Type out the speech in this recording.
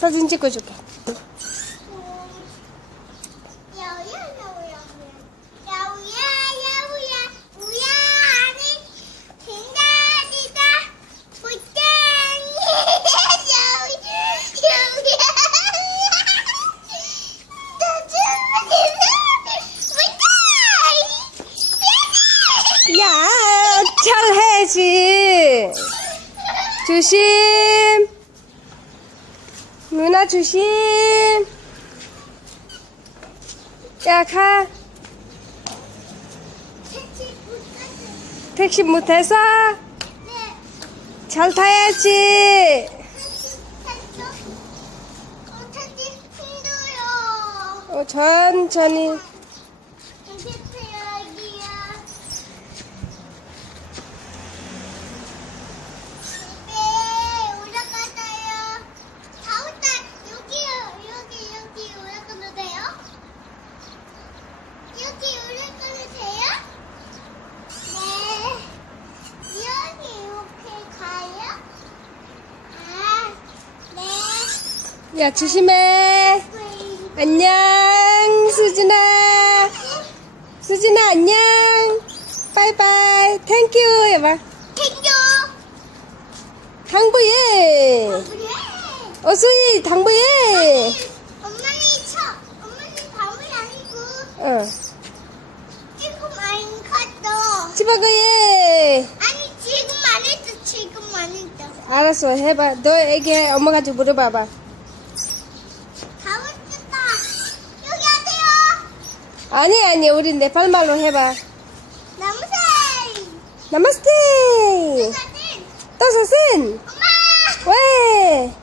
사진 찍어줄게. 야, 잘해야지. 조심. 누나 조심. 야, 가. 택시 못해서? 잘 타야지. 천천히. 야, 조심해. 안녕, 수진아. 수진아, 안녕. 바이바이. 땡큐 해봐. 땡큐. 당부해. 어수이, 당부해. 엄마는 밤이 아니고 지금 안 갔어. 집어가해. 아니 지금 안 했어. 지금 안 했어. 알았어, 해봐. 너 애기 엄마가 좀 물어봐봐. 다 왔다. 여기 하세요. 아니, 우리 네팔말로 해봐. 나무새. 나마스테. 사진. 또 사진. 엄마. 왜?